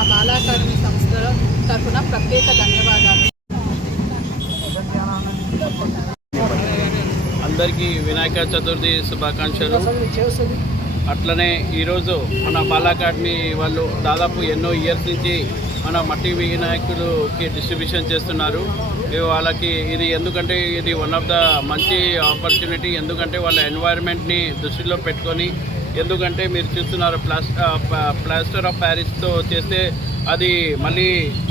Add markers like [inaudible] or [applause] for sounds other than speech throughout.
మా బాలాకారుణి సంస్థ తరఫున ప్రత్యేక ధన్యవాదాలు. అందరికీ వినాయక చతుర్థి శుభాకాంక్షలు. అట్లనే ఈరోజు మన బాలాకాడ్ని వాళ్ళు దాదాపు ఎన్నో ఇయర్స్ నుంచి మన మట్టి వినాయకుడుకి డిస్ట్రిబ్యూషన్ చేస్తున్నారు. వాళ్ళకి ఇది ఎందుకంటే ఇది వన్ ఆఫ్ ద మంచి ఆపర్చునిటీ ఎందుకంటే వాళ్ళ ఎన్వైర్న్మెంట్ని దృష్టిలో పెట్టుకొని ఎందుకంటే మీరు చూస్తున్నారు ప్లాస్టర్ ఆఫ్ ప్యారిస్తో చేస్తే అది మళ్ళీ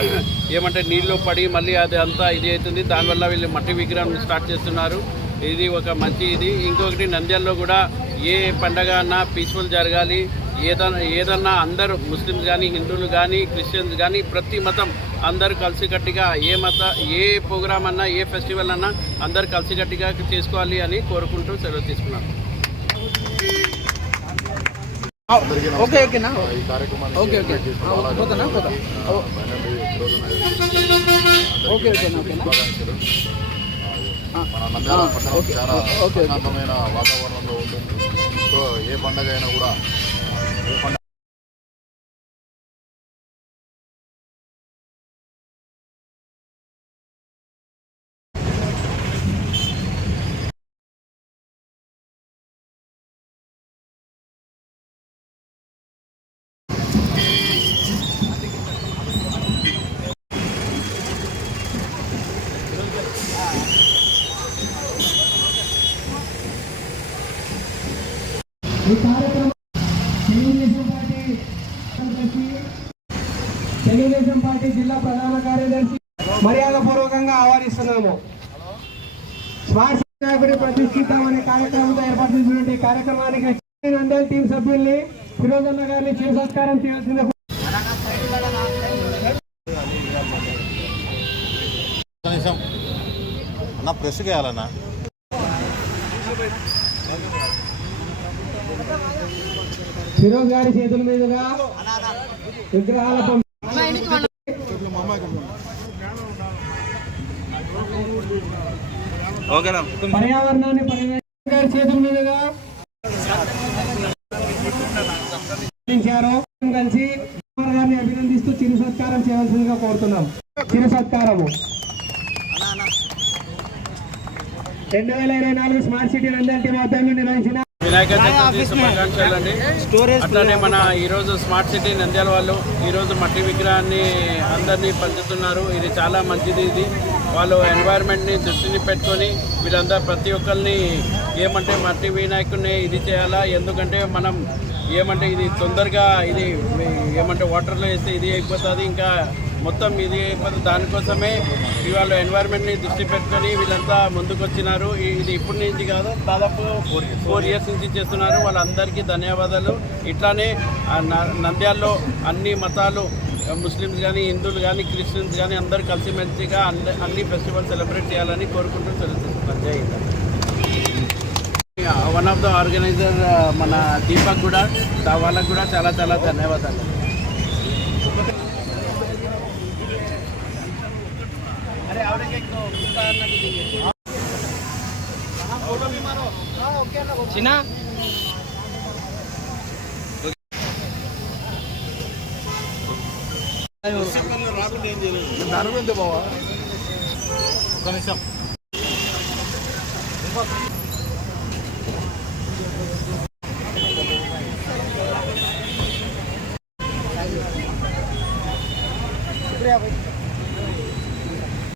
[clears throat] ఏమంటే నీళ్ళు పడి మళ్ళీ అది అంతా ఇది అవుతుంది. దానివల్ల వీళ్ళు మట్టి విగ్రహం స్టార్ట్ చేస్తున్నారు. ఇది ఒక మంచి ఇది. ఇంకొకటి నంద్యాలలో కూడా ఏ పండగ అన్నా పీస్ఫుల్ జరగాలి. ఏదన్నా ఏదన్నా అందరూ ముస్లిమ్స్ కానీ హిందువులు కానీ క్రిస్టియన్స్ కానీ ప్రతి మతం అందరూ కలిసికట్టుగా ఏ మత ఏ ప్రోగ్రామ్ అన్నా ఏ ఫెస్టివల్ అన్నా అందరూ కలిసికట్టుగా చేసుకోవాలి అని కోరుకుంటూ సెలవు తీసుకున్నాను ఓకే ఓకేనా? Okay okay. పోతానా? పోతా. ఓకే ఓకేనా ఓకే, చాలా వాతావరణంలో ఉంటుంది. సో ఏ పండగ అయినా కూడా ఈ కార్యక్రమం తెలుగుదేశం పార్టీ తెలుగుదేశం పార్టీ జిల్లా ప్రధాన కార్యదర్శి మర్యాద పూర్వకంగా ఆహ్వానిస్తున్నాము. స్మార్ట్ నాయకుడి ప్రతిష్ఠితం అనే కార్యక్రమంతో ఏర్పాటు చేసినటువంటి కార్యక్రమానికి నందల్ టీం సభ్యుల్ని ఫిరోజన్న గారిని చిరు సత్కారం చేయాల్సింది కనీసం అన్న ప్రెస్ చేయాలన్నా. ఫిరోజ్ గారి చేతుల మీదుగా విగ్రహాల పర్యావరణాన్ని గారి చేతుల మీదుగా. కలిసి గారిని అభినందిస్తూ చిరు సత్కారం చేయవలసిందిగా కోరుతున్నాం. చిరు సత్కారము. రెండు వేల ఇరవై నాలుగు స్మార్ట్ సిటీ నందల్ టీం ఆధ్వర్యంలో నిర్వహించిన వినాయక చతుర్థి శుభాకాంక్షలు అండి అట్లానే మన ఈరోజు స్మార్ట్ సిటీ నంద్యాల వాళ్ళు ఈరోజు మట్టి విగ్రహాన్ని అందరినీ పంచుతున్నారు. ఇది చాలా మంచిది ఇది. వాళ్ళు ఎన్వైరన్మెంట్ని దృష్టిని పెట్టుకొని వీళ్ళందరూ ప్రతి ఒక్కరిని ఏమంటే మట్టి వినాయకుడిని ఇది చేయాలా? ఎందుకంటే మనం ఏమంటే ఇది తొందరగా ఇది ఏమంటే వాటర్లో వేస్తే ఇది అయిపోతుంది ఇంకా మొత్తం ఇది అయిపోతుంది. దానికోసమే ఇవాళ ఎన్వైరన్మెంట్ని దృష్టి పెట్టుకొని వీళ్ళంతా ముందుకు వచ్చినారు ఇది ఇప్పటి నుంచి కాదు దాదాపు ఫోర్ ఇయర్స్ నుంచి చేస్తున్నారు. వాళ్ళందరికీ ధన్యవాదాలు. ఇట్లానే నంద్యాలలో అన్ని మతాలు ముస్లిమ్స్ కానీ హిందువులు కానీ క్రిస్టియన్స్ కానీ అందరూ కలిసిమెలిసిగా అన్ని అన్ని ఫెస్టివల్ సెలబ్రేట్ చేయాలని కోరుకుంటూ సెలవుతున్నాను జై హింద్. వన్ ఆఫ్ ద ఆర్గనైజర్ మన దీపక్ కూడా దా- వాళ్ళకు కూడా చాలా చాలా ధన్యవాదాలు. చిన్న? దాని బావా? కనీసం ఇప్పుడే